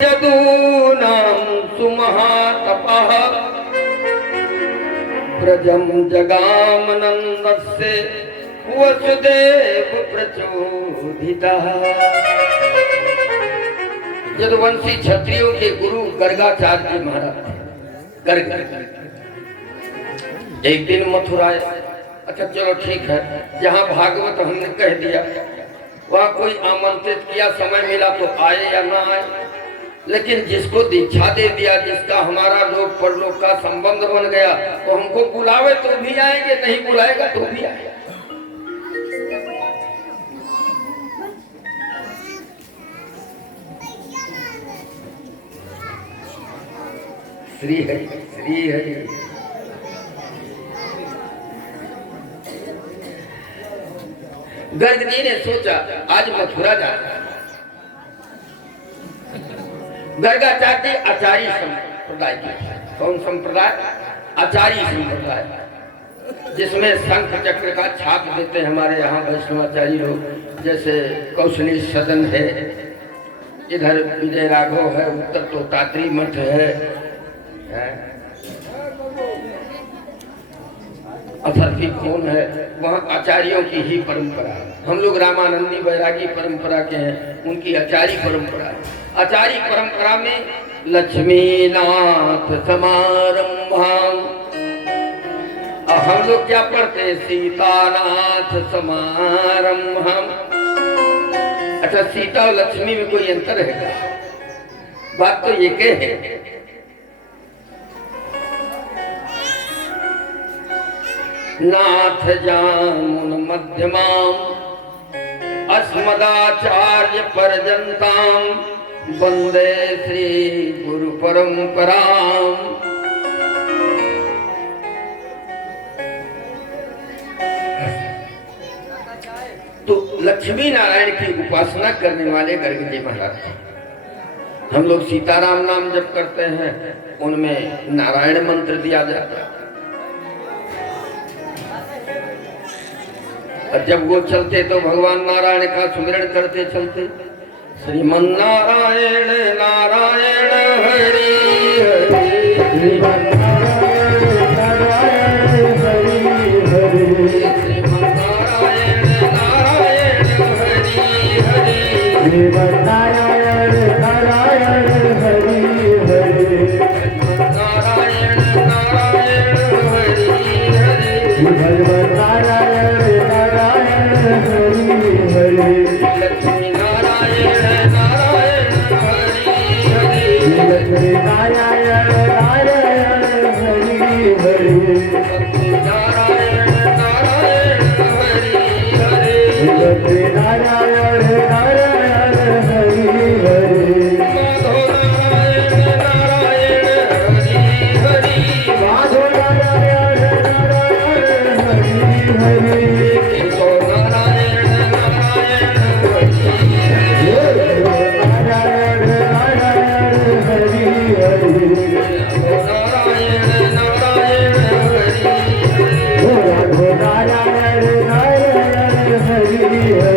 यदूनां सुमहातपः प्रजं जगामनन्दस्य वसुदेव प्रचोदितः। यदुवंशी क्षत्रियों के गुरु गर्गाचार्य महाराज थे। गर्ग एक दिन मथुरा, अच्छा चलो ठीक है, जहाँ भागवत हमने कह दिया वहाँ कोई आमंत्रित किया, समय मिला तो आए या ना आए, लेकिन जिसको दीक्षा दे दिया, जिसका हमारा लोक परलोक का संबंध बन गया, तो हमको बुलावे तो भी आएंगे, नहीं बुलाएगा तो भी आएगा। श्री हरि श्री हरि। गर्ग जी ने सोचा आज मथुरा जाना। गर्गाचार्य आचार्य संप्रदाय की, कौन संप्रदाय? आचार्य संप्रदाय, जिसमें शंख चक्र का छाप देते हैं हमारे यहाँ वैष्णवाचार्य लोग, जैसे कौशली सदन है, इधर विजय राघव है, उत्तर तो तात्री मठ है। अथर्वी कौन है, वहाँ आचार्यों की ही परंपरा है। हम लोग रामानंदी बैरागी परंपरा के हैं, उनकी आचार्य परंपरा है। आचार्य परंपरा में लक्ष्मीनाथ समारंभाम, हम लोग क्या पढ़ते? सीतानाथ समारंभम। अच्छा, सीता और लक्ष्मी में कोई अंतर है क्या? बात तो ये के है। नाथ जामुन मध्यमाम अस्मदाचार्य पर्यंताम वंदे श्री गुरु परंपराम। तो लक्ष्मी नारायण की उपासना करने वाले गर्ग जी महाराज। हम लोग सीताराम नाम जब करते हैं उनमें नारायण मंत्र दिया जाता है, और जब वो चलते तो भगवान नारायण का सुमिरन करते चलते। श्रीमन नारायण नारायण हरि हरि, श्रीमन नारायण नारायण हरि हरि, श्रीमन नारायण नारायण हरि हरि, श्रीमन नारायण नारायण हरि हरि, श्रीमन नारायण नारायण हरि हरि, श्रीमन नारायण लक्ष्मी नारायण नारायण हरि हरि, लक्ष्मी नारायण नारायण हरि हरि, लक्ष्मी नारायण नारायण हरि हरि, लक्ष्मी नारायण नारायण हरि हरि, माधव नारायण नारायण हरि हरि, माधव नारायण नारायण हरि हरि, किशोर नारायण नारायण हरि हरि, नारायण नारायण हरि हरि, नारायण नारायण हरि हरि, राघव नारायण नारायण हरि हरि,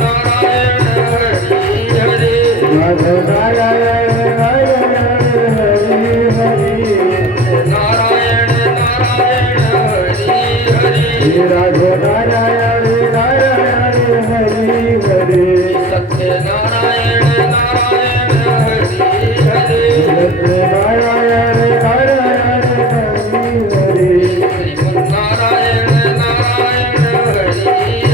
नारायण नारायण हरि हरि, राघव नारायण नारायण हरि हरि, नारायण नारायण हरि हरि, राघव नारायण नारायण हरि हरि, सत्य नारायण नारायण हरि हरि, सत्य नारायण नारायण हरि हरि, श्रीमन नारायण नारायण हरि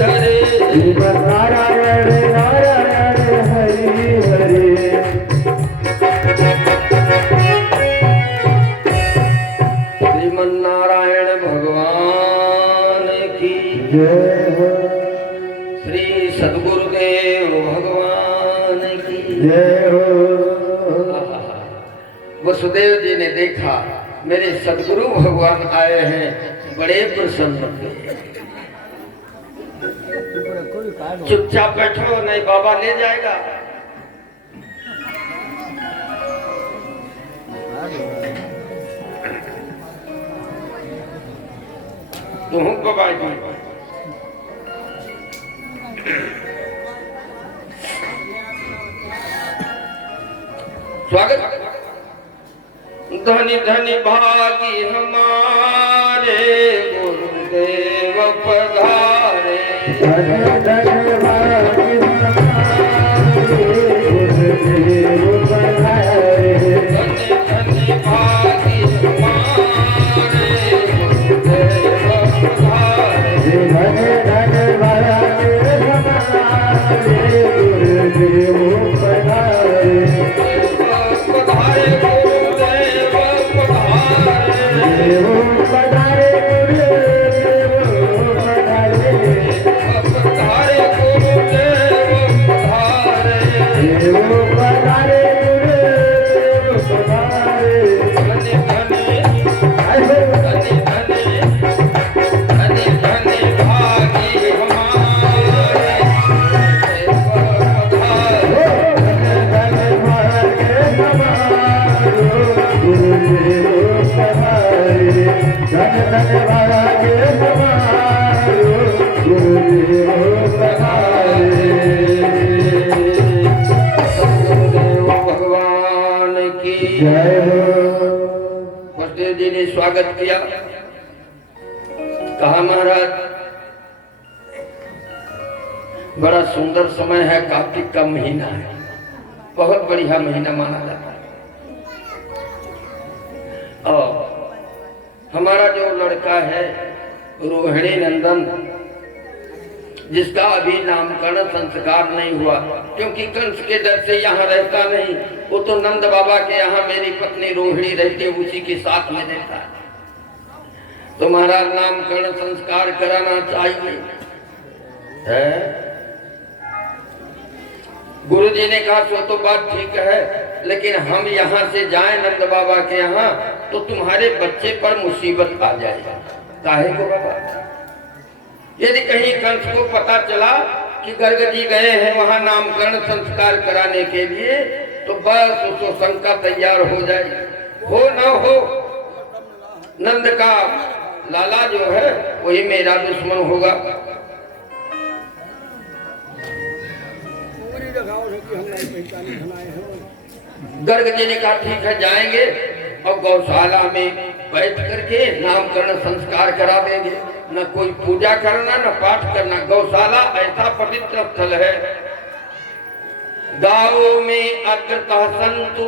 हरि, श्रीमन नारायण नारायण हरि हरि। श्रीमन नारायण भगवान की जय हो, श्री सद्गुरुदेव भगवान की जय हो। वसुदेव जी ने देखा मेरे सद्गुरु भगवान आए हैं, बड़े प्रसन्न थे। चुपचाप बैठो, नहीं बाबा ले जाएगा। तुम बाबा स्वागत। धनी धनी भागी हमारे गुरुदेव पधारे, धन धन भागी गुरुदेव पधारे, धनी धनी भागी हमारे गुरुदेव पधारे, धन धन भागी हमारे गुरुदेव पधारे, पधारे गुरुदेव पधारे, देव पधारे गुरुदेव पधारे, पधारे गुरुदेव पधारे, देव पधारे गुरुदेव पधारे, धनी धनी आए धनी धनी धनी धनी भागी हमारे गुरुदेव पधारे, गुरुदेव भगवान की बसदेव जी ने स्वागत किया। कहा महाराज बड़ा सुंदर समय है, कार्तिक का महीना है, बहुत बढ़िया महीना माना जाता है। और हमारा जो लड़का है रोहिणी नंदन, जिसका अभी नामकरण संस्कार नहीं हुआ, क्योंकि कंस के डर से यहाँ रहता नहीं, वो तो नंद बाबा के यहाँ मेरी पत्नी रोहिणी रहती है, उसी के साथ में रहता है। तो महाराज नामकरण संस्कार कराना चाहिए है। गुरु जी ने कहा सो तो बात ठीक है, लेकिन हम यहाँ से जाएं नंद बाबा के यहाँ तो तुम्हारे बच्चे पर मुसीबत आ जाएगा। काहे को बाबा? यदि कहीं कंस को पता चला कि गर्ग जी गए हैं वहां नामकरण संस्कार कराने के लिए, तो बस उसको शंका तैयार हो जाए। हो न हो, नंद का लाला जो है वही मेरा दुश्मन होगा। गर्ग जी ने कहा ठीक है जाएंगे और गौशाला में बैठ करके नामकरण संस्कार करा देंगे। न कोई पूजा करना न पाठ करना, गौशाला ऐसा पवित्र स्थल है। गाँवों में अग्रता संतु,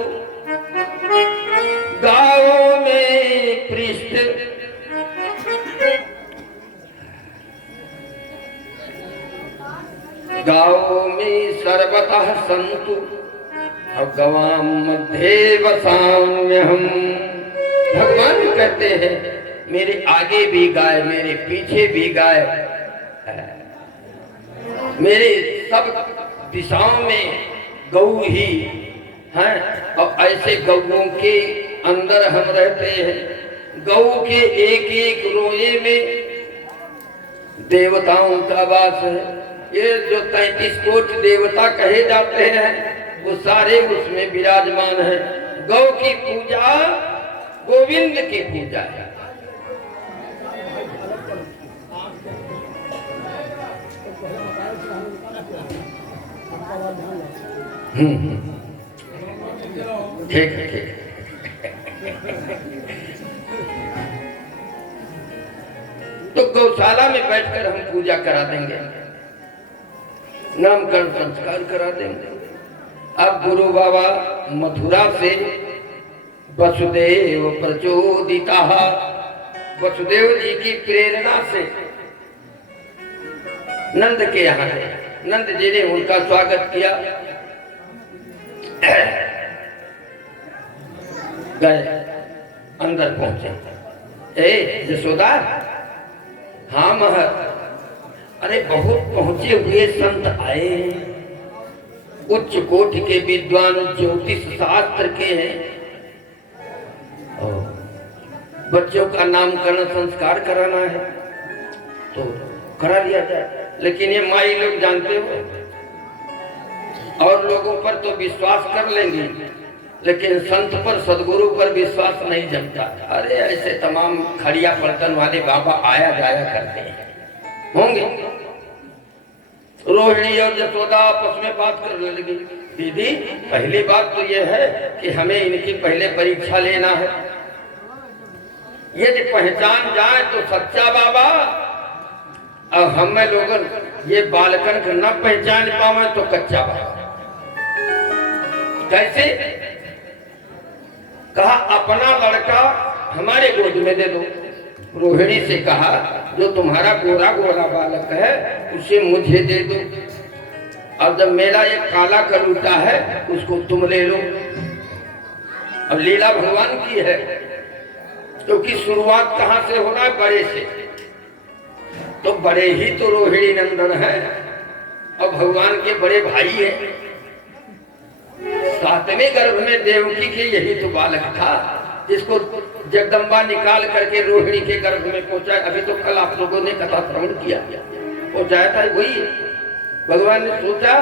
गाँवों में पृष्ठ, गाँवों में सर्वतः संतु, गवाम मध्य वसाम्यहम्। भगवान कहते हैं मेरे आगे भी गाय, मेरे पीछे भी गाय, मेरे सब दिशाओं में गऊ ही हैं। और ऐसे गऊओं के अंदर हम रहते हैं। गऊ के एक एक रोए में देवताओं का वास है। ये जो 33 कोटि देवता कहे जाते हैं वो सारे उसमें विराजमान है। गौ की पूजा गोविंद की पूजा है। ठीक है ठीक है। तो गौशाला में बैठकर हम पूजा करा देंगे, नामकरण संस्कार करा देंगे। अब गुरु बाबा मथुरा से वसुदेव प्रचोदिता, वसुदेव जी की प्रेरणा से नंद के यहाँ गए। नंद जी ने उनका स्वागत किया। गए अंदर पहुंचे। ए यशोदा, हाँ महर, अरे बहुत पहुंचे हुए संत आए, उच्च कोटि के विद्वान, ज्योतिष शास्त्र के हैं। बच्चों का नामकरण संस्कार कराना है तो करा लिया जाए। लेकिन ये माई लोग जानते हो, और लोगों पर तो विश्वास कर लेंगे, लेकिन संत पर, सदगुरु पर विश्वास नहीं जमता। अरे ऐसे तमाम खड़िया बर्तन वाले बाबा आया जाया करते हैं, होंगे। रोहिणी और यशोदा आपस में बात करने लगी। दीदी पहली बात तो यह है कि हमें इनकी पहले परीक्षा लेना है। यदि पहचान जाए तो सच्चा बाबा, और हमें लोगन ये बालकन को न पहचान पावे तो कच्चा बाबा। कैसे? कहा अपना लड़का हमारे गोद में दे दो। रोहिणी से कहा जो तुम्हारा गोरा गोरा बालक है उसे मुझे दे दो, अब जब मेरा एक काला कलूटा है उसको तुम ले लो। अब लीला भगवान की है, क्योंकि शुरुआत कहां से होना है? बड़े से। तो बड़े ही तो रोहिणी नंदन है और भगवान के बड़े भाई हैं। सातवें गर्भ में देवकी के यही तो बालक था जिसको जगदम्बा निकाल करके रोहिणी के गर्भ में पहुंचाया। अभी तो कल आप लोगों ने कथा श्रवण किया, पहुंचाया था वही। भगवान ने सोचा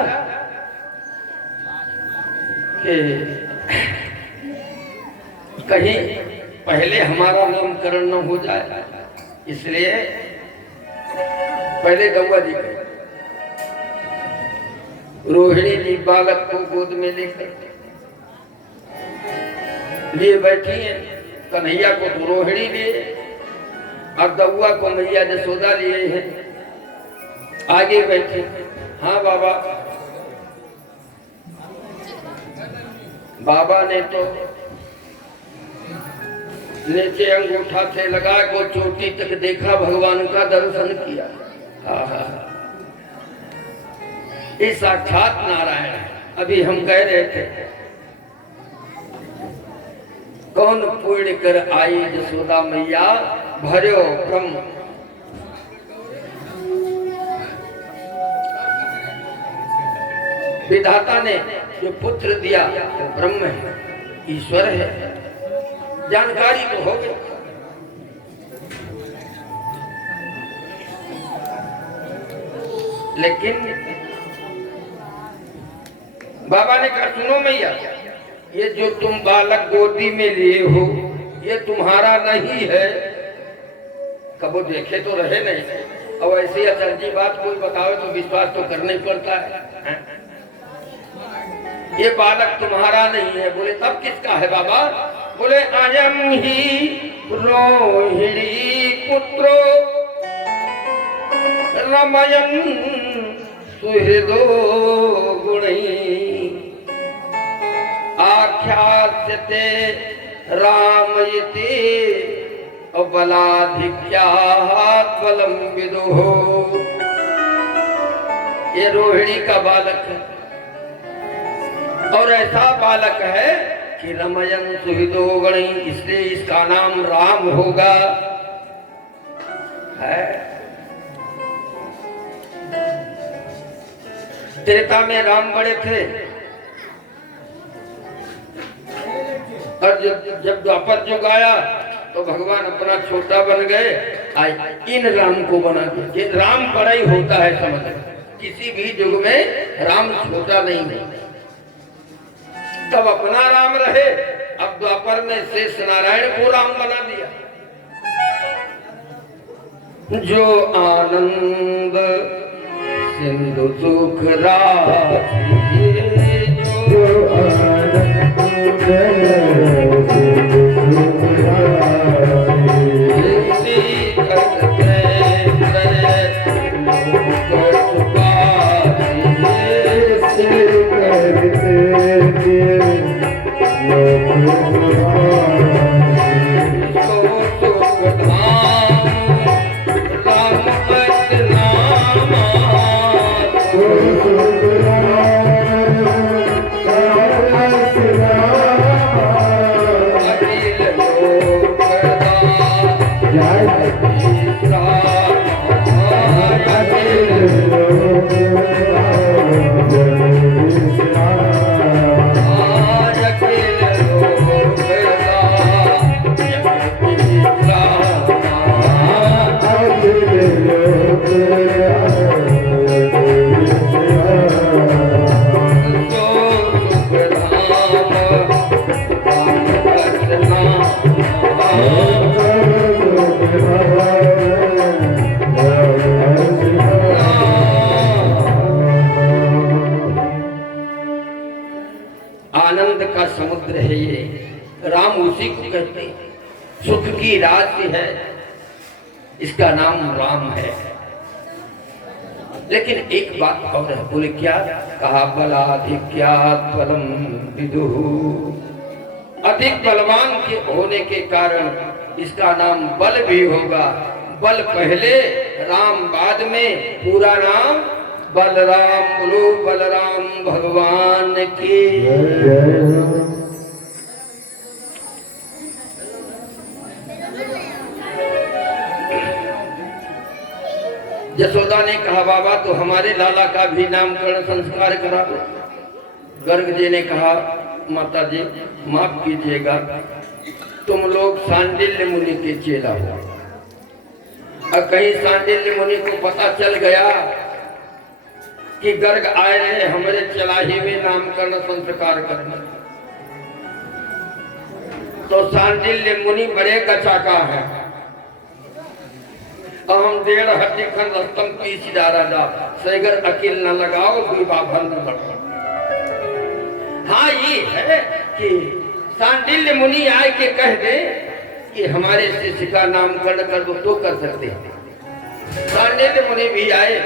कि कहीं पहले हमारा नामकरण न हो जाए, इसलिए पहले गंगा जी गए। रोहिणी जी बालक को गोद में लेकर लिए बैठी हैं। कन्हैया को तो रोहिणी लिए और दउआ को मैया जसोदा लिए हैं। आगे बैठे। हाँ बाबा, बाबा ने तो नीचे अंगूठा से लगा को चोटी तक देखा, भगवान का दर्शन किया। हाँ हाँ, ये साक्षात नारायण। अभी हम कह रहे थे कौन पुण्य कर आई जसोदा मैया भर्यो ब्रह्म। विधाता ने जो पुत्र दिया वो ब्रह्म है, ईश्वर है। जानकारी तो हो गई, लेकिन बाबा ने कहा सुनो मैया, ये जो तुम बालक गोदी में लिए हो ये तुम्हारा नहीं है। कबो देखे तो रहे नहीं, और ऐसी अचरजी बात कोई बताओ तो विश्वास तो करना ही पड़ता है। ये बालक तुम्हारा नहीं है। बोले तब किसका है बाबा? बोले अयम ही रोहिणी पुत्रो रमयन सुहृदो गुणी आख्यास्यते राम इति बलाधिक्यात् बलम विदुः। ये रोहिणी का बालक है और ऐसा बालक है कि रमयन सुहृदो गुणी, इसलिए इसका नाम राम होगा। है त्रेता में राम बड़े थे और जब द्वापर युग आया तो भगवान अपना छोटा बन गए। इन राम को बना दिया। राम बड़ा ही होता है, समझ। किसी भी युग में राम छोटा नहीं है। तब अपना राम रहे, अब द्वापर में शेष नारायण को राम बना दिया। जो आनंद सिंधु सुख राशि, जो आनंद Oh आनंद का समुद्र है ये, राम उसी को कहते हैं। सुख की राशि है, इसका नाम राम है। लेकिन एक बात और है, बोले क्या? कहा बलाधिक्यात् बलम विदुः, अधिक बलवान के होने के कारण इसका नाम बल भी होगा। बल पहले, राम बाद में, पूरा नाम बलराम। बोलो बलराम भगवान की। यशोदा ने कहा बाबा तो हमारे लाला का भी नामकरण संस्कार करा दो। गर्ग जी ने कहा माता जी माफ कीजिएगा, तुम लोग सांडिल्य मुनि के चेला हो, अब कहीं सांडिल्य मुनि को पता चल गया कि गर्ग आए रहे हमारे चलाही में नामकरण संस्कार करने, तो सांडिल्य मुनि बड़े कचाका है। हम 1.5 हड्डी खंड रस्तम पीस डाला जा, सैगर अकेल न लगाओ, विवाह न बढ़ो। हाँ ये है कि सांडिल्य मुनि आए के कह दे कि हमारे शिष्य का नामकरण कर दो तो कर सकते हैं। सांडिल्य मुनि भी आए,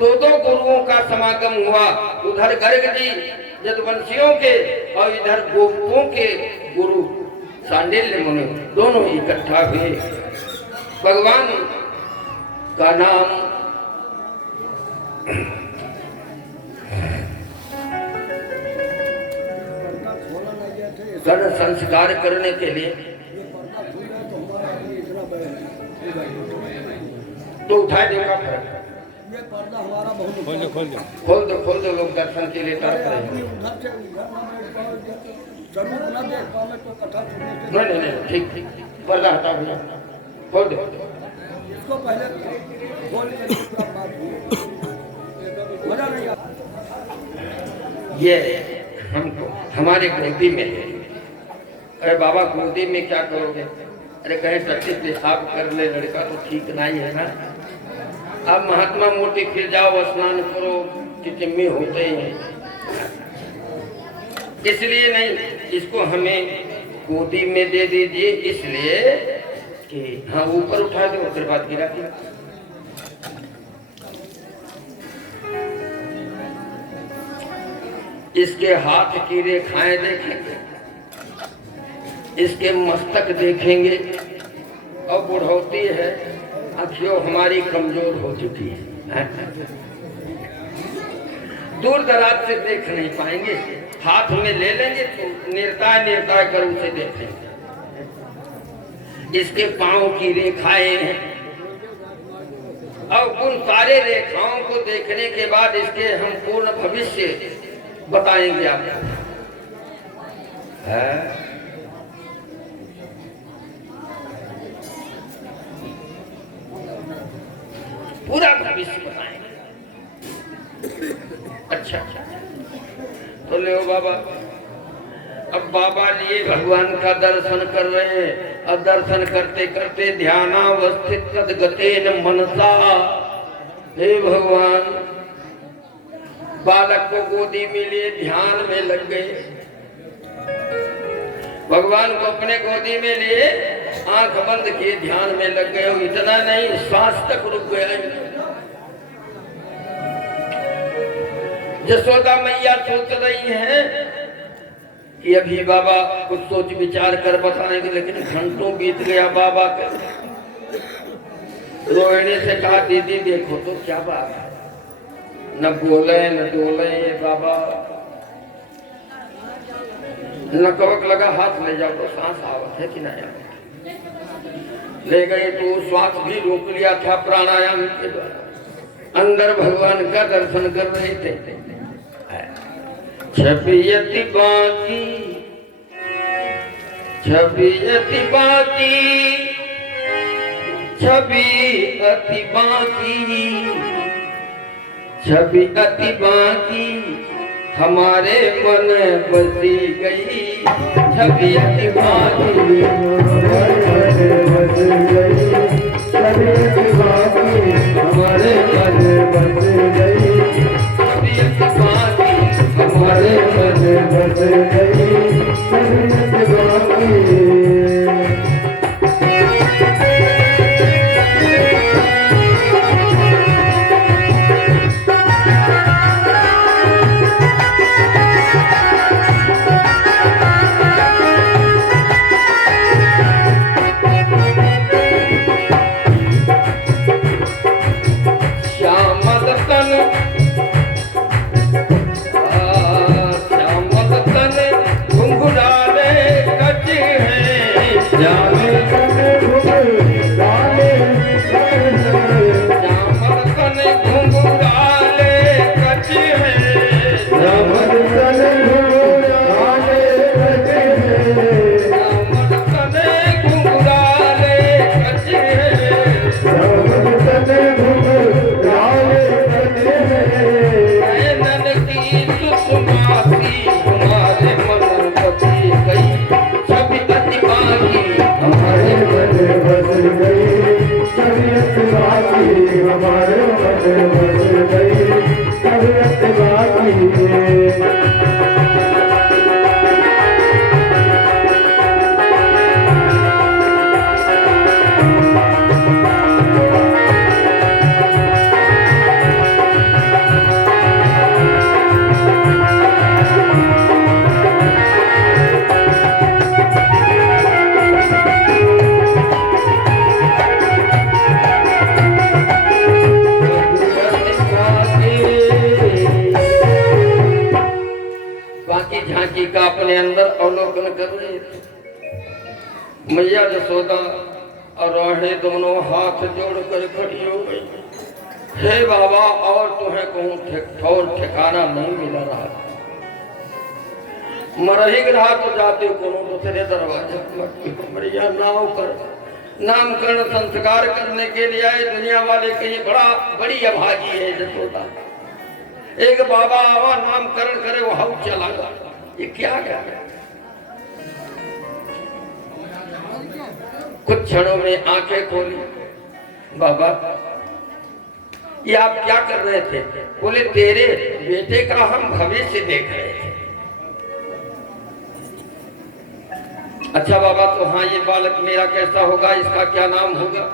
2 गुरुओं का समागम हुआ। उधर गर्ग जी यदुवंशियों के और इधर गोपों के गुरु सांडिल्य मुनि दोनों इकट्ठा हुए। भगवान का नाम कर्ण संस्कार करने के लिए तो उठा देगा। ये पर्दा हमारा बहुत खोल दो लोग दर्शन के लिए तरस रहे हैं। जरूर न देख पावे तो कथा सुनने से नहीं ठीक पर्दा हटा भैया, खोल दो। इसको पहले खोल के दूसरा बात हो मजा नहीं आता। ये हमको हमारे गोदी में है। अरे बाबा गोदी में क्या करोगे? अरे कहे टट्टी पेशाब कर ले लड़का तो ठीक नहीं है ना। अब महात्मा मोटी फिर जाओ स्नान करो, चिचिम्मी होते ही हैं। इसलिए नहीं, इसको हमें गोदी में दे दीजिए, इसलिए कि हाँ ऊपर उठा दो फिर बात गिरा दिया। इसके हाथ की रेखाएं देखेंगे, इसके मस्तक देखेंगे, और बुढ़ौती है, आँखियों हमारी कमजोर हो चुकी है, दूर दराज से देख नहीं पाएंगे। हाथ में ले लेंगे तो निर्ताय कर उसे देखेंगे। इसके पांव की रेखाएं हैं, और उन सारे रेखाओं को देखने के बाद इसके हम पूर्ण भविष्य बताएंगे आपको। पूरा भविष्य बताएंगे। अच्छा तो ले बाबा, अब बाबा लिए भगवान का दर्शन कर रहे हैं, और दर्शन करते करते ध्यानावस्थित तद्गतेन मनसा, हे भगवान, बालक को गोदी में लिए ध्यान में लग गए। भगवान को अपने गोदी में लिए आंख बंद किए ध्यान में लग गए। इतना नहीं, श्वास तक रुक गया। यशोदा मैया सोच रही है कि अभी बाबा कुछ सोच विचार कर बताएंगे, लेकिन घंटों बीत गया। बाबा के रोहिणी से कहा दीदी देखो तो क्या बात है, न बोले न डोले ये बाबा, न कवक लगा हाथ ले जाओ तो सांस आवत है कि नहीं आवत। ले गए तो श्वास भी रोक लिया था प्राणायाम के द्वारा। अंदर भगवान का दर्शन कर रहे थे। छबियति बाकी, छबियति बाकी, छवि अति बाकी, छवि अति बाकी, हमारे मन बसी गई। छवि अति बाकी, हमारे मन बस गई। छवि अति बाकी, हमारे मन बस गई तबीयत बाकी झांकी का अपने अंदर अवलोकन कर रहे थे। मैया यशोदा और रोहिणी दोनों हाथ जोड़कर खड़ी हो गई। हे बाबा, और तुम्हें कहूँ ठौर ठिकाना नहीं मिला रहा, मरही रहा तो जाते को दूसरे दरवाजे मैया नाव कर नामकरण संस्कार करने के लिए आए। दुनिया वाले कहीं बड़ी अभागी है यशोदा। एक बाबा आवा नामकरण करे वो हाउ चला गया। ये क्या गया? कुछ क्षणों में आंखें खोली। बाबा, ये आप क्या कर रहे थे? बोले तेरे बेटे का हम भविष्य देख रहे थे। अच्छा बाबा, तो हाँ, ये बालक मेरा कैसा होगा, इसका क्या नाम होगा?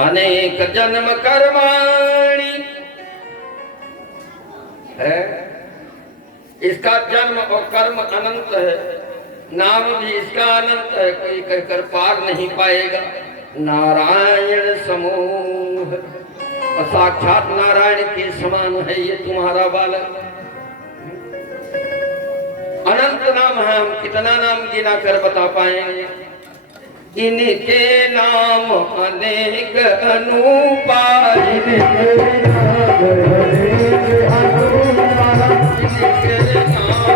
अनेक जन्म कर्माणी है, इसका जन्म और कर्म अनंत है, नाम भी इसका अनंत है, कोई कहकर पार नहीं पाएगा। नारायण समूह, साक्षात नारायण के समान है ये तुम्हारा बालक। अनंत नाम है, हम कितना नाम गिना कर बता पाएंगे? इनके नाम अनेक अनूपा, इनके नाम अनेक अनूपा, इनके नाम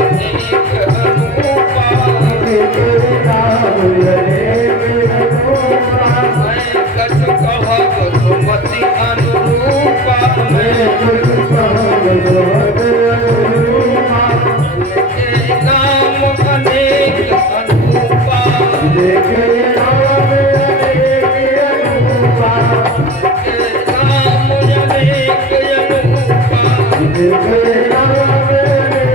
अनेक अनूपा, इनके नाम अनेक अनूपा। मैं कछ कहब सुमति अनुरूपा, मैं कछ कहब सुमति अनुरूपा। इनके नाम अनेक अनूपा, इनके नाम अनेक अनूपा, इनके नाम अनेक अनूपा, इनके नाम अनेक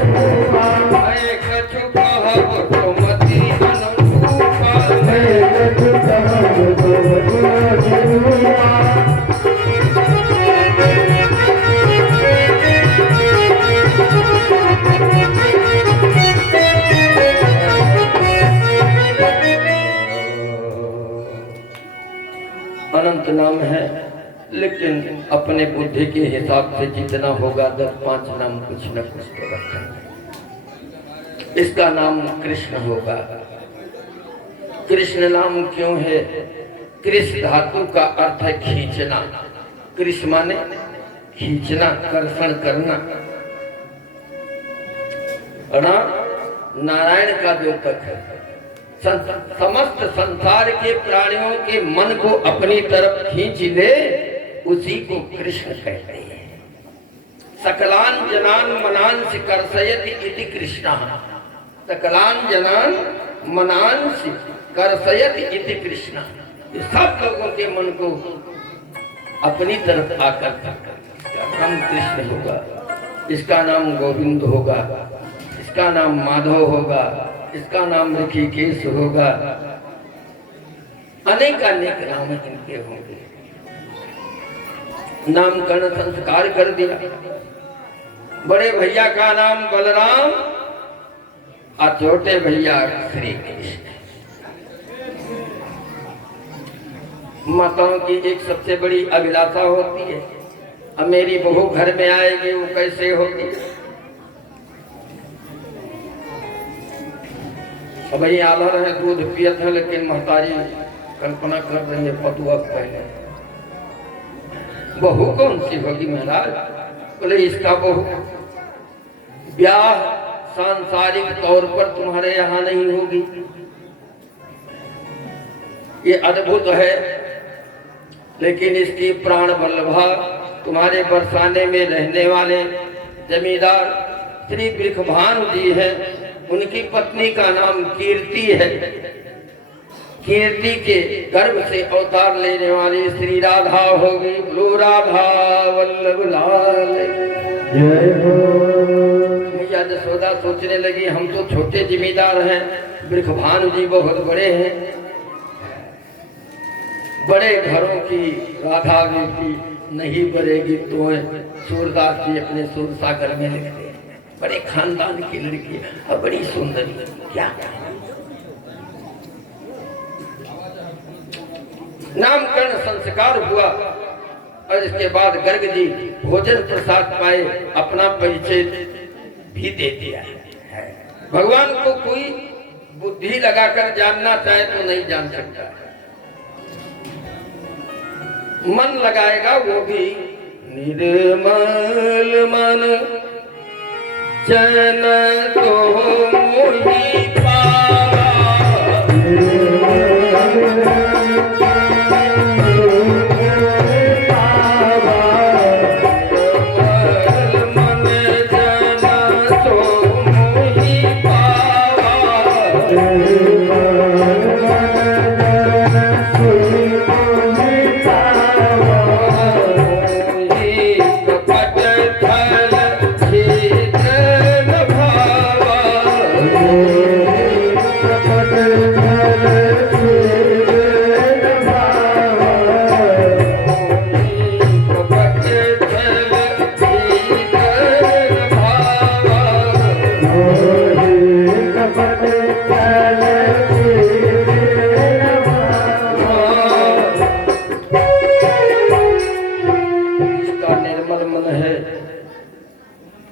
अनूपा। मैं कछ कहब सुमति अनुरूपा, मैं कछ कहब सुमति अनुरूपा। अनंत नाम है, लेकिन अपने बुद्धि के हिसाब से जितना होगा 10-5 नाम कुछ न कुछ तो रखेंगे। इसका नाम कृष्ण होगा। कृष्ण नाम क्यों है? कृष धातु का अर्थ है खींचना। कृष माने खींचना, कर्षण करना। नारायण का द्योतक है। समस्त संसार के प्राणियों के मन को अपनी तरफ खींच ले, उसी को कृष्ण कहते हैं। सकलान जनान मनांसि कर्षयति इति कृष्णः। सकलान जनान मनांसि कर्षयति इति कृष्णः। ये सब लोगों के मन को अपनी तरफ आकर इसका नाम कृष्ण होगा। इसका नाम गोविंद होगा, इसका नाम माधव होगा, इसका नाम ऋषिकेश होगा, अनेक अनेक नाम इनके होंगे। नामकरण संस्कार कर दिया। बड़े भैया का नाम बलराम और छोटे भैया श्री कृष्ण। माताओं की एक सबसे बड़ी अभिलाषा होती है, अब मेरी बहू घर में आएगी, वो कैसे होगी। अब ये आलर है, दूध पियत है, लेकिन महतारी कल्पना कर रही है पतुआ पहले बहू कौन सी होगी महाराज। बोले इसका बहू ब्याह सांसारिक तौर पर तुम्हारे यहाँ नहीं होगी, ये अद्भुत है, लेकिन इसकी प्राण वल्लभा तुम्हारे बरसाने में रहने वाले जमींदार श्री वृषभानु जी हैं, उनकी पत्नी का नाम कीर्ति है। कीर्ति के गर्भ से अवतार लेने वाली श्री राधा होगी। बोलो राधा वल्लभ लाल जय हो। मैया यशोदा सोचने लगी हम तो छोटे जिम्मेदार हैं, वृषभानु जी बहुत बड़े हैं, बड़े घरों की राधा बेटी नहीं बनेगी तो सूरदास जी अपने सूरसागर में लिखते हैं, बड़े खानदान की लड़की और बड़ी सुंदरी। क्या नामकरण संस्कार हुआ और इसके बाद गर्ग जी भोजन प्रसाद पाए, अपना परिचय भी दे दिया है। भगवान को कोई बुद्धि लगाकर जानना चाहे तो नहीं जान सकता, मन लगाएगा वो भी। निर्मल मन चैन तो मोहि पावा,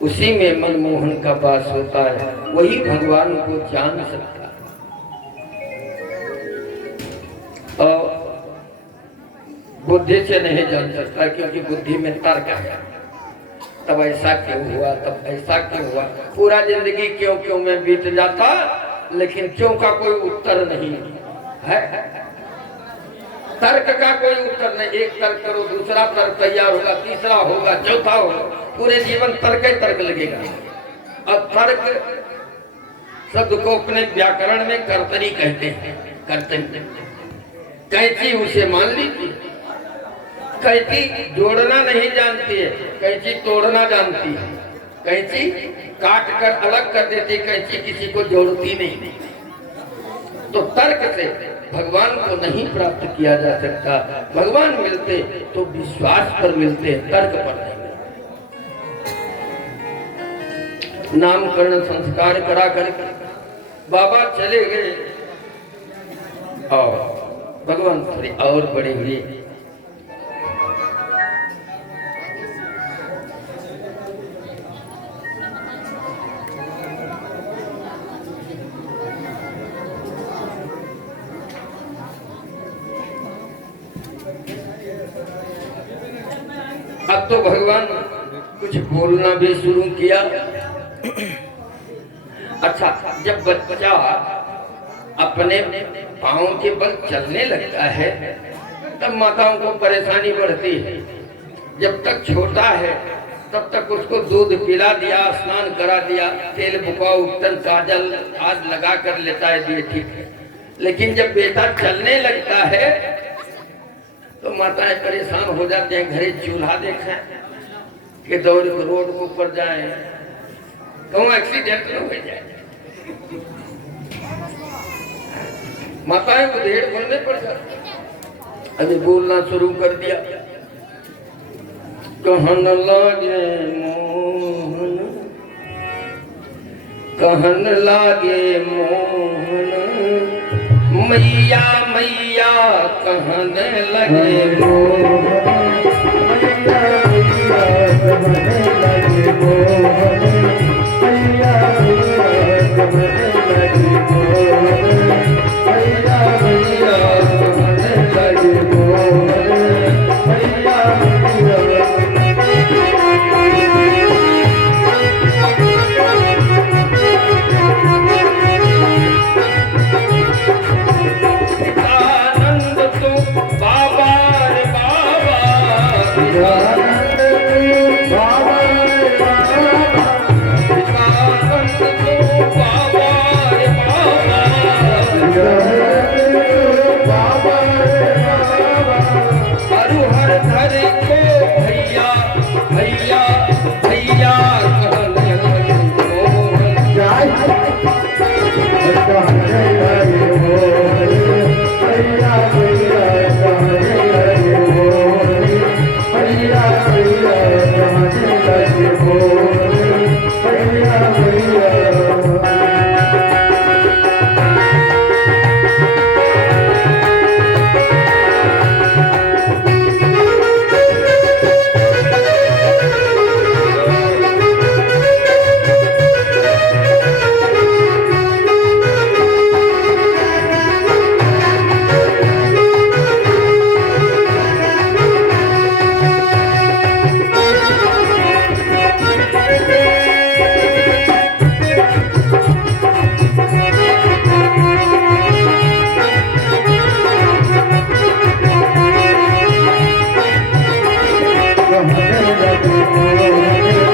उसी में मनमोहन का वास होता है, वही भगवान को जान सकता है। और बुद्धि से नहीं जान सकता, क्योंकि बुद्धि में तर्क है। तब ऐसा क्यों हुआ, तब ऐसा क्यों हुआ, पूरा जिंदगी क्यों क्यों में बीत जाता, लेकिन क्यों का कोई उत्तर नहीं है। तर्क का कोई उत्तर नहीं। एक तर्क करो, दूसरा तर्क तैयार होगा, तीसरा होगा, चौथा होगा, पूरे जीवन तर्क ही तर्क लगेगा। और तर्क शब्द को अपने व्याकरण में कर्तरी कहते हैं। कर्तरी कैंची उसे मान लीजिए, कैंची जोड़ना नहीं जानती है, कैंची तोड़ना जानती है। कैंची काट कर अलग कर देती, कैंची किसी को जोड़ती नहीं। तो तर्क से भगवान को नहीं प्राप्त किया जा सकता। भगवान मिलते तो विश्वास पर मिलते, तर्क पर नहीं। नामकरण संस्कार करा करके बाबा चले गए और भगवान थोड़ी और बड़ी हुई। अब तो भगवान कुछ बोलना भी शुरू किया। अच्छा, जब बच्चा अपने पाँव के बल चलने लगता है तब माताओं को परेशानी बढ़ती है। जब तक छोटा है तब तक उसको दूध पिला दिया, स्नान करा दिया, तेल बुका उपटन काजल आज लगा कर लेता है, दिए ठीक है। लेकिन जब बेटा चलने लगता है तो माताएं परेशान हो जाते हैं। घरे चूल्हा देखा कि दौड़ के रोड के ऊपर जाए, कहूँ एक्सीडेंट न हो जाए। माताएं को ढेर बोलने पड़ जाते। अभी बोलना शुरू कर दिया, कहन लागे मोहन, कहन लागे मोहन, मैया मैया कहन लगे मोहन, मैया मैया कहने लगे मोहन, मैया मैया कहने लगे मोहन, मैया मैया कहने लगे मोहन, मैया मैया। आनंद तो बाबा रे बाबा, आनंद बाबा रे बाबा, आनंद तो बाबा रे बाबा, बाबा रे बाबा, हरु हर धर को भैया भैया भैया कहने लगे मोहन। जय कहने लगे मोहन, मैया मैया कहने लगे मोहन, मैया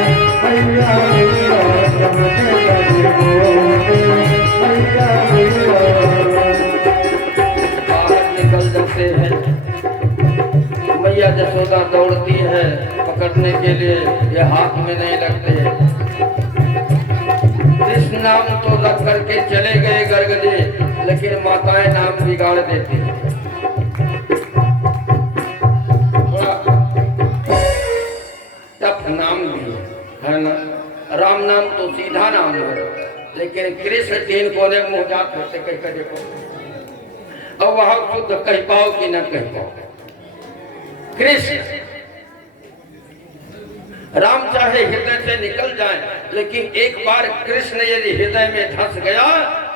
मैया कहने लगे मोहन, मैया मैया। बाहर निकल जाते हैं, मैया जसोदा दौड़ती है पकड़ने के लिए, ये हाथ में नहीं लगते। कृष्ण नाम तो रख करके चले गए गर्गजे, लेकिन माताएं नाम बिगाड़ देती हैं। थोड़ा टफ नाम भी है ना, राम नाम तो सीधा नाम है, लेकिन कृष्ण तीन कोने मुँह जात होते कह कर देखो, और वहां खुद कह पाओ कि न कह पाओ। कृष्ण राम चाहे हृदय से निकल जाए, लेकिन एक बार कृष्ण यदि हृदय में धंस गया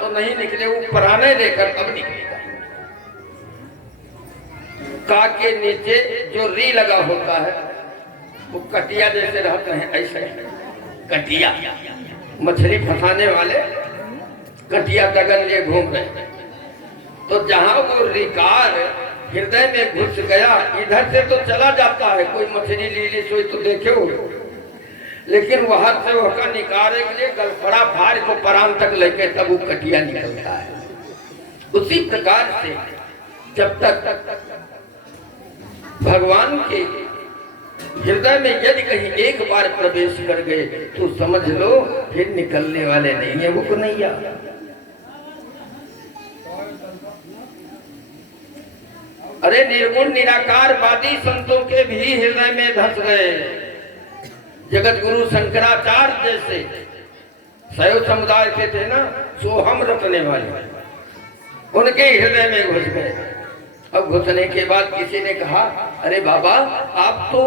तो नहीं निकले, वो प्राणे लेकर अब निकलेगा। का के नीचे जो री लगा होता है वो कटिया जैसे रहते हैं, ऐसे कटिया, मछली फंसाने वाले कटिया दगन लिए घूम रहे हैं। तो जहां वो रिकार हृदय में घुस गया, इधर से तो चला जाता है, कोई मछली लीली सोई तो देखे हो, लेकिन वहां से वह निकाले के लिए गलफड़ा फाड़ को परान तक लेके तब वो कटिया निकलता है। उसी प्रकार से जब तक भगवान के हृदय में यदि कहीं एक बार प्रवेश कर गए तो समझ लो फिर निकलने वाले नहीं है वो कन्हैया। अरे निर्गुण निराकारवादी संतों के भी हृदय में धंस गए। जगत गुरु शंकराचार्य जैसे शैव समुदाय के थे ना, सोहम रटने वाले, उनके हृदय में घुस गए। अब घुसने के बाद किसी ने कहा, अरे बाबा आप तो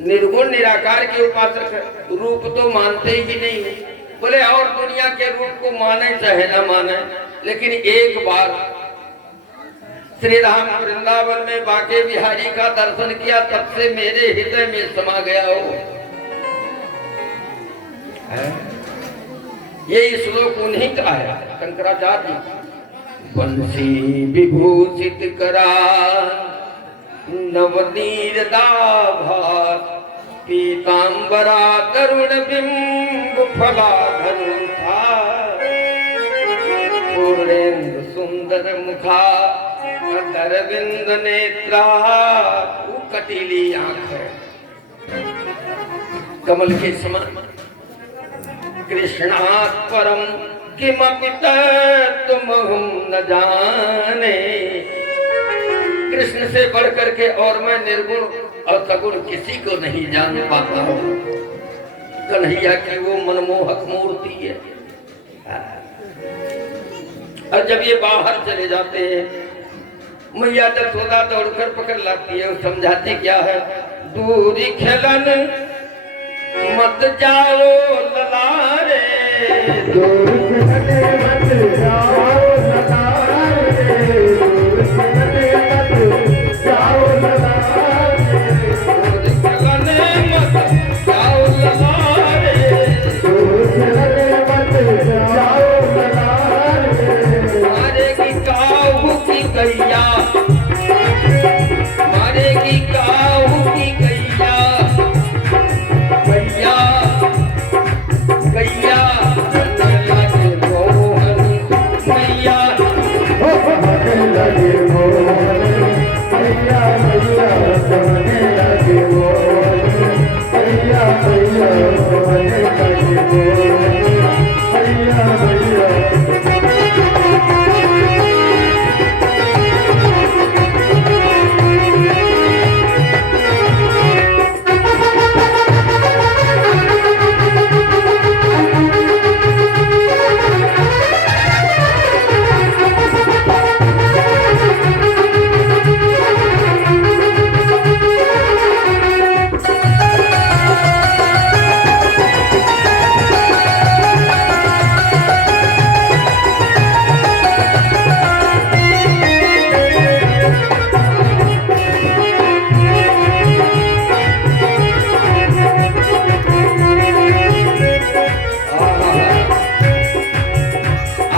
निर्गुण निराकार के उपासक, रूप तो मानते ही नहीं है। बोले और दुनिया के रूप को माने चाहे न माने, लेकिन एक बार श्री राम वृंदावन में बांके बिहारी का दर्शन किया, तब से मेरे हृदय में समा गया हो। ये श्लोक उन्हीं का है, शंकराचार्य। बंसी विभूषित करा नवनीर दाभास, पीतांबरा तरुण बिंब फलाधर था, पूर्णेन्दु सुंदर मुखा अरविंद नेत्रा, कटीली आंख है। कमल के समान। कृष्णात् परम किमपि तत्त्वमहं न जाने। कृष्ण से बढ़ करके और मैं निर्गुण और सगुण किसी को नहीं जान पाता हूँ। कन्हैया की वो मनमोहक मूर्ति है। और जब ये बाहर चले जाते हैं, मैया जसोदा दौड़कर पकड़ लाती है और समझाती क्या है, दूरी खेलन मत जाओ ललारे, दूर से मत जाओ ललारे, दूर से मत जाओ ललारे, दूरी खेलन मत जाओ ललारे, दूर से मत जाओ ललारे, मारेगी काहू की गैया, मारेगी काहू की गैया, गैया गैया लगे मोहन मैया। कहने लगे मोहन मैया मैया, कहने लगे मोहन मैया मैया, कहने लगे मोहन मैया मैया।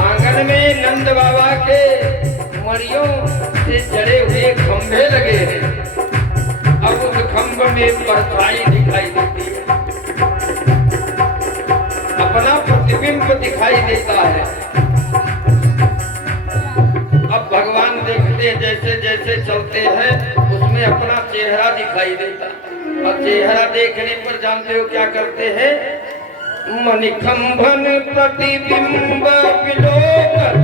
आंगन में नंद बाबा के मड़ियों से जड़े हुए खंभे लगे हैं। अब उस खंभ में परछाई दिखाई देती है, अपना प्रतिबिंब दिखाई देता है। अब भगवान देखते हैं, जैसे जैसे चलते हैं उसमें अपना चेहरा दिखाई देता। और चेहरा देखने पर जानते हो क्या करते हैं, मणिखंभन प्रतिबिंब विलोकत,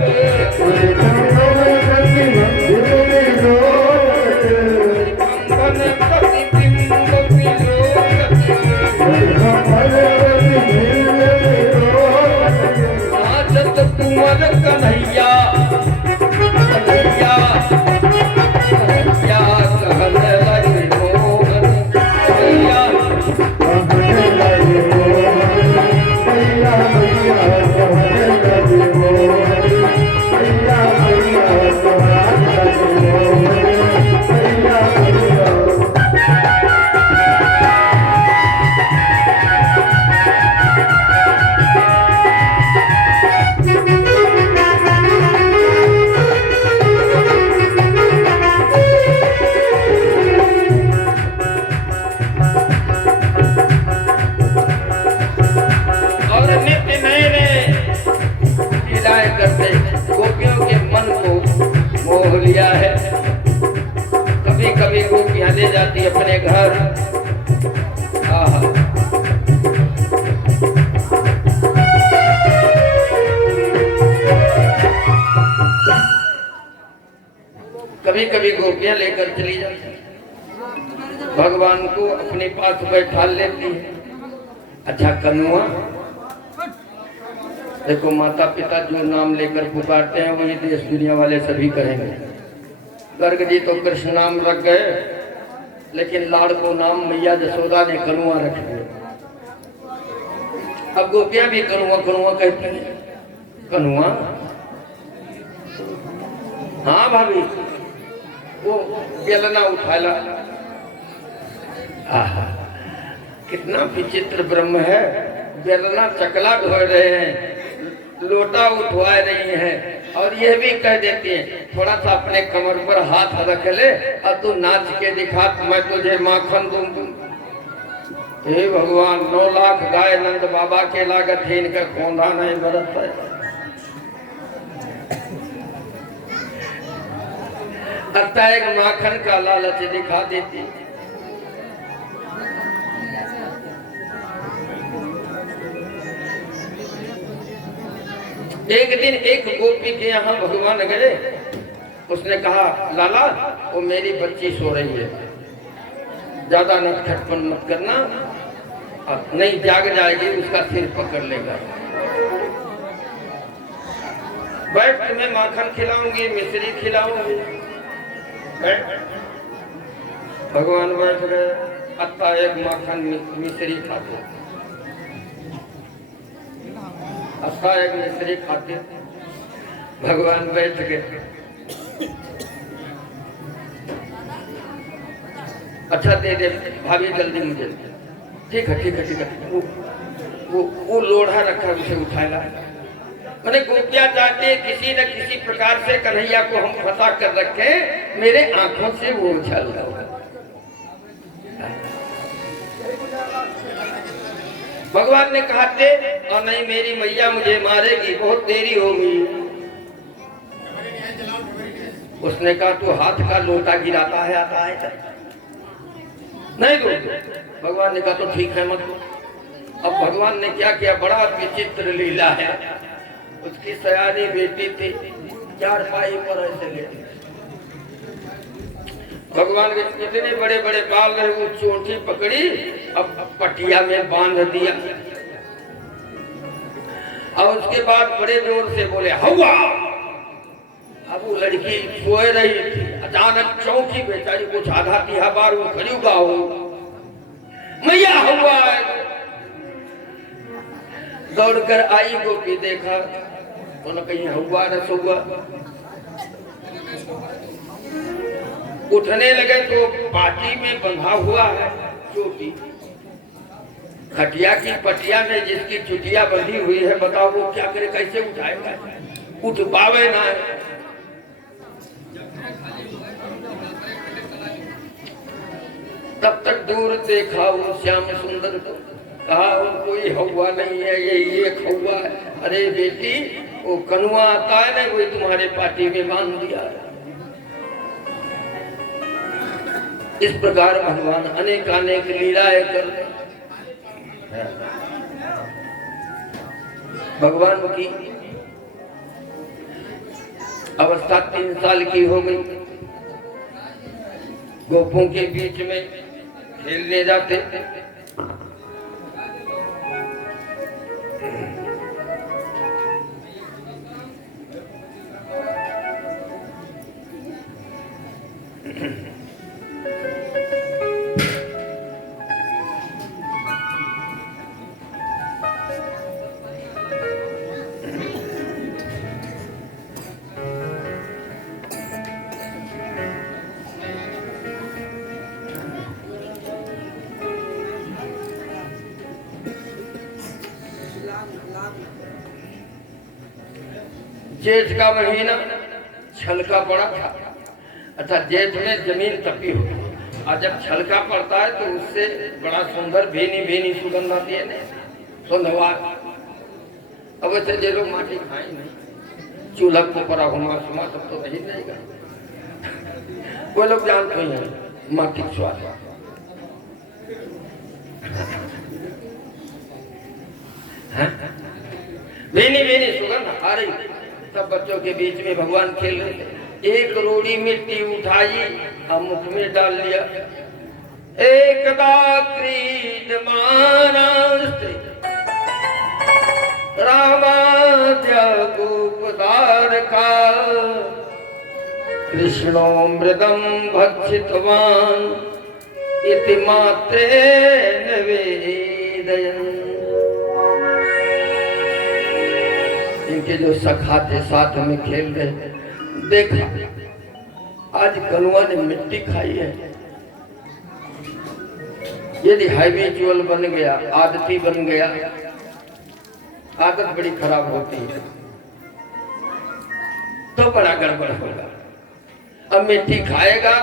खंभन प्रतिबिंब विलोकत, नाचत कुंवर कन्हैया, कन्हैया कन्हैया कहने लगे मोहन कन्हैया। कहने लगे मोहन मैया मैया, कहने लगे मोहन मैया मैया, कहने लगे मोहन मैया मैया। और नित्य नए नए लीलाएं करते गोपियों के मन को मोह लिया है। कभी कभी गोपियां ले जाती अपने घर। आहा, कभी कभी गोपियां लेकर चली जाती, भगवान को अपने पास बैठा लेती है। अच्छा कनुआ, देखो माता पिता जो नाम लेकर पुकारते हैं वही देश दुनिया वाले सभी करेंगे। गर्ग जी तो कृष्ण नाम रख गए, लेकिन लाड़ को नाम मैया जसोदा ने कनुआ रख दिया। अब गोपियां भी कनुआ कनुआ कहते हैं। कनुआ, हाँ भाभी, वो बेलना उठाला। आहा, कितना विचित्र ब्रह्म है। बेलना चकला ढो रहे हैं, लोटा उठवा रही हैं, और यह भी कह देती हैं थोड़ा सा अपने कमर पर हाथ रख ले और तू नाच के दिखा, मैं तुझे माखन दूंगा। हे भगवान, 9 लाख गाय नंद बाबा के लागत है, इनका कौंधा नहीं बरसता है। अतः एक माखन का लालच दिखा देती। एक दिन एक गोपी के यहाँ भगवान गए। उसने कहा लाला वो मेरी बच्ची सो रही है, ज्यादा नटखटपन मत करना, नहीं जाग जाएगी उसका सिर पकड़ लेगा। बैठ तुम्हें माखन खिलाऊंगी, मिश्री खिलाऊंगी। बैठ। भगवान बैठ गए, अत्ता एक माखन मिश्री खाते, अत्ता एक मिश्री खाते। भगवान बैठ गए। अच्छा दे दे भाभी जल्दी मुझे। ठीक है ठीक है ठीक है। वो लोढ़ा रखा उसे उठाया। मैंने गोपियां चाहते किसी न किसी प्रकार से कन्हैया को हम फंसा कर रखे, मेरे आंखों से वो उछल रहा। भगवान ने कहा थे और नहीं मेरी मैया मुझे मारेगी, बहुत देरी हो गई। उसने कहा तू हाथ का लोटा गिराता है आता है नहीं दो। भगवान ने कहा तो ठीक है मत। अब भगवान ने क्या किया, बड़ा विचित्र लीला है। उसकी सयानी बेटी थी, चारपाई पर ऐसे लेटी। भगवान के इतने बड़े बड़े बाल रहे, वो चोटी पकड़ी, अब पटिया में बांध दिया। और उसके बाद बड़े जोर से बोले हवा। अब वो लड़की सोए रही थी, अचानक चौकी बेचारी कुछ आधा तिहा बार वो खड़ी हो, मैया हवा। दौड़कर आई गोपी, देखा तो न कहीं हुआ न सुआ। उठने लगे तो पाटी में बंधा हुआ है चोटी। खटिया की पटिया में जिसकी चुटिया बंधी हुई है, बताओ वो क्या करे, कैसे उठाएगा, उठ पावे ना। तब तक दूर देखा वो श्याम सुंदर को, कहा वो कोई हवा नहीं है, ये एक हवा है। अरे बेटी वो कनुआ आता है ना, वो तुम्हारे पाटी में बांध दिया है। इस प्रकार भगवान अनेक अनेक लीलाएं करते। भगवान की अवस्था 3 साल की हो गई। गोपों के बीच में खेलने जाते। जेठ का महीना छलका पड़ा था। अच्छा जेठ में जमीन तपी हो, और जब छलका पड़ता है तो उससे बड़ा सुंदर भीनी भीनी सुगंध आती है ना, सुंदरवार। अब वैसे जे लोग माटी खाए नहीं, चूल्हा को पड़ा हुआ सुमा तब तो नहीं जाएगा। कोई लोग जानते ही हैं माटी स्वाद। भीनी भीनी सुगंध आ रही। सब बच्चों के बीच में भगवान खेल रहे थे। एक रोड़ी मिट्टी उठाई और मुख में डाल लिया। एकदा क्रीडमानास्ते रामाद्य गोपदारका कृष्णो मृदं भक्षितवान् इति मात्रेण वेदयन्। इनके जो सखा थे साथ में खेल रहे, देखा आज कनुआ ने मिट्टी खाई है। यदि हैबिचुअल बन गया, आदती बन गया, आदत बड़ी खराब होती है, तो बड़ा गड़बड़ होगा। अब मिट्टी खाएगा,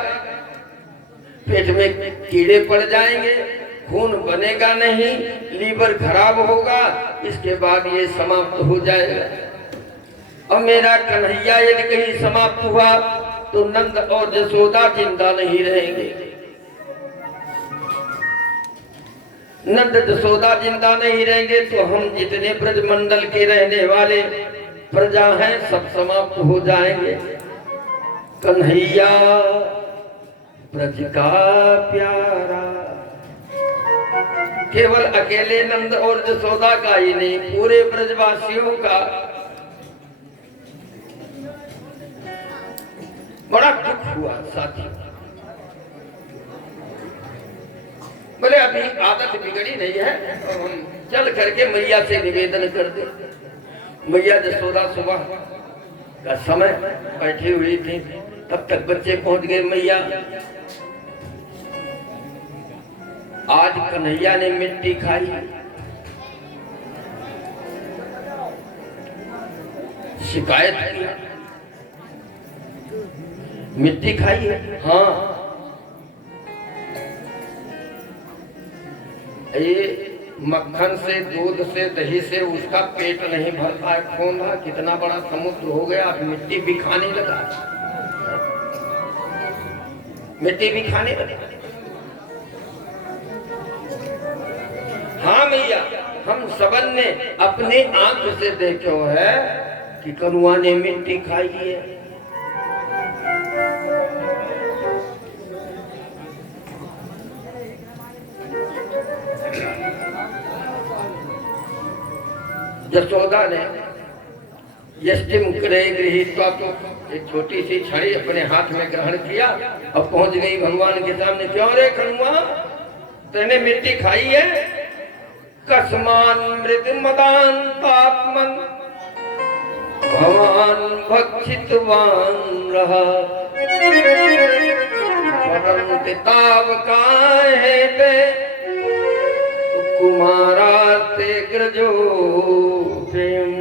पेट में कीड़े पड़ जाएंगे, खून बनेगा नहीं, लीवर खराब होगा, इसके बाद ये समाप्त हो जाएगा। अब मेरा कन्हैया यदि कहीं समाप्त हुआ तो नंद और यशोदा जिंदा नहीं रहेंगे। नंद यशोदा जिंदा नहीं रहेंगे तो हम जितने ब्रजमंडल के रहने वाले प्रजा है सब समाप्त हो जाएंगे। कन्हैया ब्रज का प्यारा, केवल अकेले नंद और जसोदा का ही नहीं, पूरे ब्रजवासियों का बड़ा दुख हुआ साथी। बोले अभी आदत बिगड़ी नहीं है और हम चल करके मैया से निवेदन कर दे। मैया जसोदा सुबह का समय बैठी हुई थी, तब तक बच्चे पहुंच गए। मैया आज कन्हैया ने मिट्टी खाई, शिकायत की, मिट्टी खाई है। हाँ, ये मक्खन से, दूध से, दही से उसका पेट नहीं भरता है। कौन था, कितना बड़ा समुद्र हो गया, अब मिट्टी भी खाने लगा, मिट्टी भी खाने लगा। हाँ मैया, हम सबन ने अपने आंख से देखो है कि कनुआ ने मिट्टी खाई है। जसोदा ने यष्टिम करे गृहीत्वा, तो एक छोटी सी छड़ी अपने हाथ में ग्रहण किया और पहुंच गई भगवान के सामने। क्यों रे कनुआ, तूने मिट्टी खाई है? कसमान मृद मदान पापमन भगवान भक्षितवान रहा, परम ताव काहे पे कुमारा ते ग्रजो प्रेम।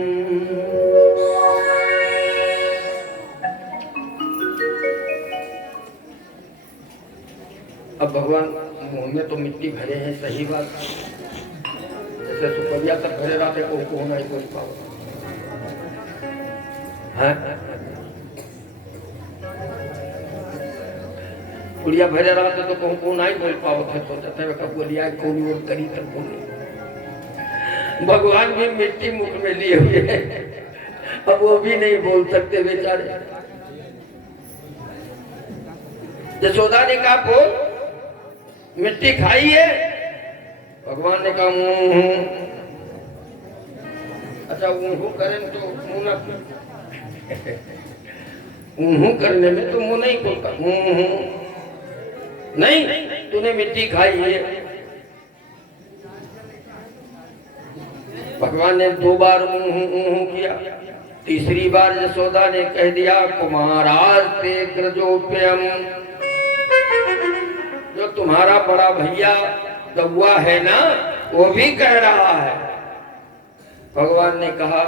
अब भगवान मुंह में तो मिट्टी भरे हैं, सही बात, जैसे सुपरिया तक भरे रहते को होना ही कोई पाओ कुड़िया भरे रहते तो को नहीं बोल पाओ थे, तो जैसे कब बोलिया कोई और करी तक बोले। भगवान भी मिट्टी मुख में लिए हुए हैं, अब वो भी नहीं बोल सकते बेचारे। जसोदा ने कहा बोल, मिट्टी खाई है? भगवान ने कहा अच्छा ऊहू करें तो मुंह ना, ऊहू करने में तो मुंह नहीं खोलता। नहीं, तूने मिट्टी खाई है। भगवान ने 2 बार ऊहू किया, तीसरी बार जसोदा ने कह दिया कुमाराज ते ग्रजोप्यम, जो तुम्हारा बड़ा भैया दबुआ है ना, वो भी कह रहा है। भगवान ने कहा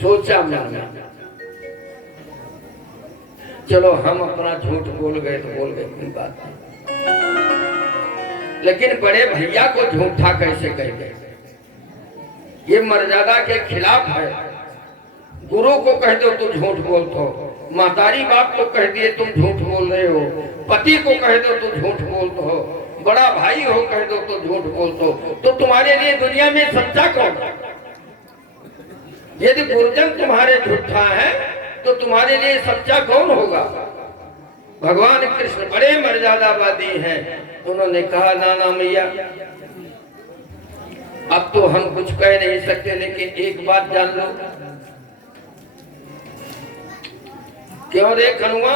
सोचा मैंने, चलो हम अपना झूठ बोल गए तो बोल गए, कोई बात नहीं, लेकिन बड़े भैया को झूठा कैसे कह गए? ये मर्यादा के खिलाफ है। गुरु को कह दो तो झूठ बोलते हो, मातारी बाप को कह दिए तुम झूठ बोल रहे हो, पति को कह दो तो झूठ बोलते हो, बड़ा भाई हो कह दो तो झूठ बोलते हो, तो तुम्हारे लिए दुनिया में सच्चा कौन? यदि गुरुजन तुम्हारे झूठा है तो तुम्हारे लिए सच्चा कौन होगा? भगवान कृष्ण बड़े मर्यादावादी हैं। उन्होंने कहा नाना मैया, अब तो हम कुछ कह नहीं सकते, लेकिन एक बात जान लो। क्यों रे कनुआ,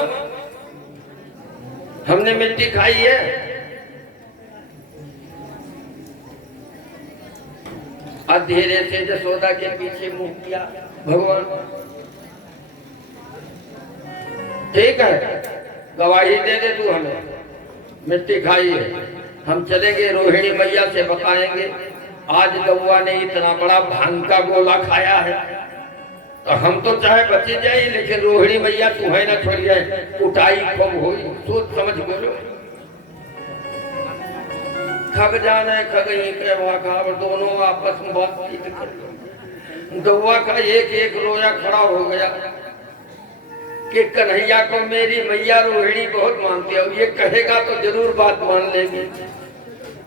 हमने मिट्टी खाई है? अब धीरे से जसोदा के पीछे मुंह किया भगवान, ठीक है गवाही दे दे तू, हमें मिट्टी खाई है, हम चलेंगे रोहिणी मैया से बताएंगे आज गौआ ने इतना बड़ा भांग का गोला खाया है, तो हम तो चाहे बची जाए, लेकिन रोहिणी मैया तुम्हें ना छोड़ जाए, कुटाई खूब हो, सोच समझ बोलो। खग जाने खगई के वाघाव, दोनों आपस में बातचीत कर। गौआ का एक एक रोया खड़ा हो गया कि कन्हैया को मेरी मैया रोहिणी बहुत मानती है, ये कहेगा तो जरूर बात मान लेंगे।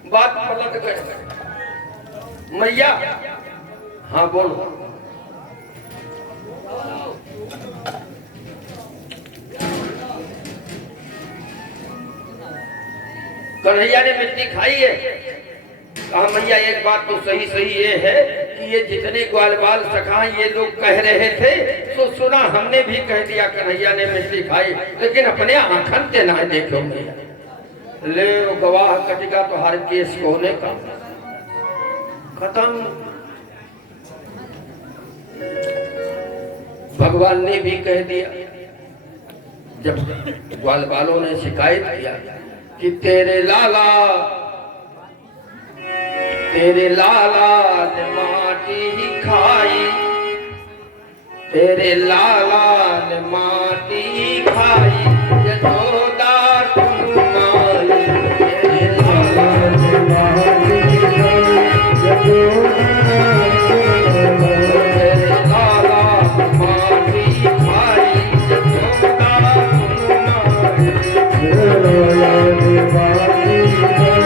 बात पलट गई, मैया हाँ बोलो। कन्हैया ने मिट्टी खाई है। कहा मैया एक बात तो सही सही ये है कि ये जितने ग्वाल बाल सखा ये लोग कह रहे थे तो सुना, हमने भी कह दिया कन्हैया ने मिट्टी खाई, लेकिन अपने आंखन से ना देखो मैया। ले गवाह कटिका तो हर केस कोने का खत्म। भगवान ने भी कह दिया। जब ग्वाल बालों ने शिकायत किया कि तेरे लाला ने माटी ही खाई, तेरे लाला ने माटी ही खाई, यशोदा तुम माई, तेरे लाला ने माटी ही खाई, तेरे लाला ने माटी ही खाई, यशोदा तुम माई, तेरे लाला ने माटी ही खाई,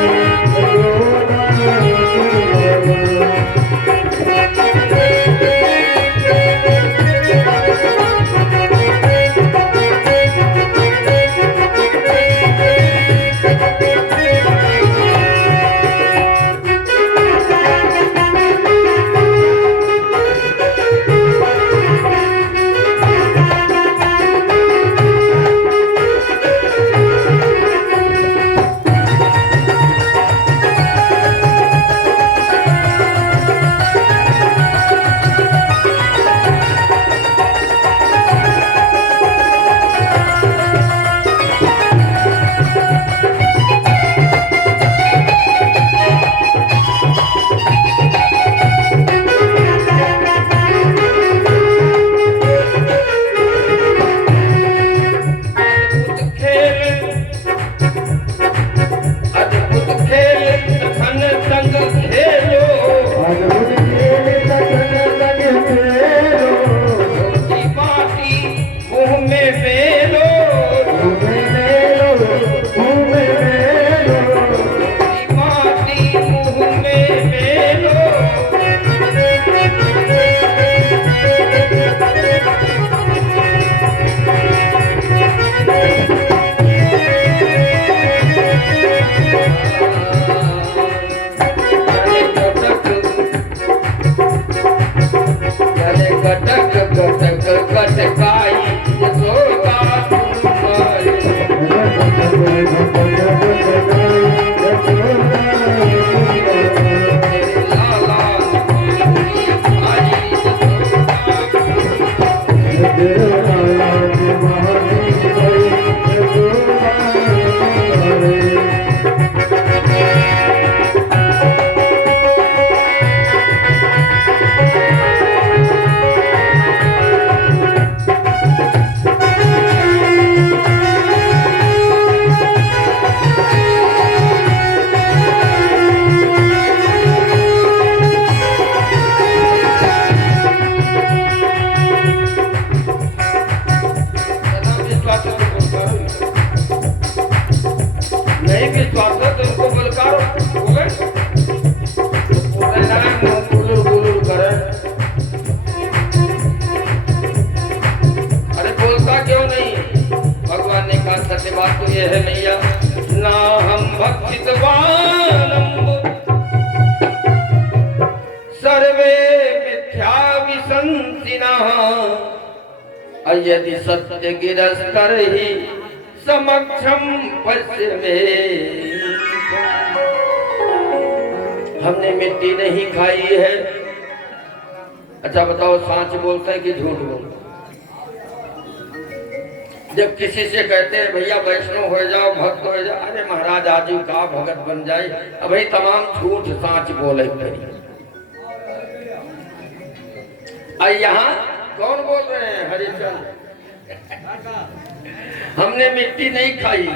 बात तो ये है मैया ना हम भक्षितवानम्ब सर्वे मिथ्या विसंसिनः यदि सत्य गिरस्तर ही समक्षम पश्य में। हमने मिट्टी नहीं खाई है। अच्छा बताओ सच बोलता है कि झूठ बोलता? जब किसी से कहते हैं भैया वैष्णव हो जाओ, भक्त हो जाओ, अरे महाराज आजू का भगत बन जाए, अब भाई तमाम झूठ साच बोले करिए। यहाँ कौन बोल रहे हैं? हरिचंद। हमने मिट्टी नहीं खाई,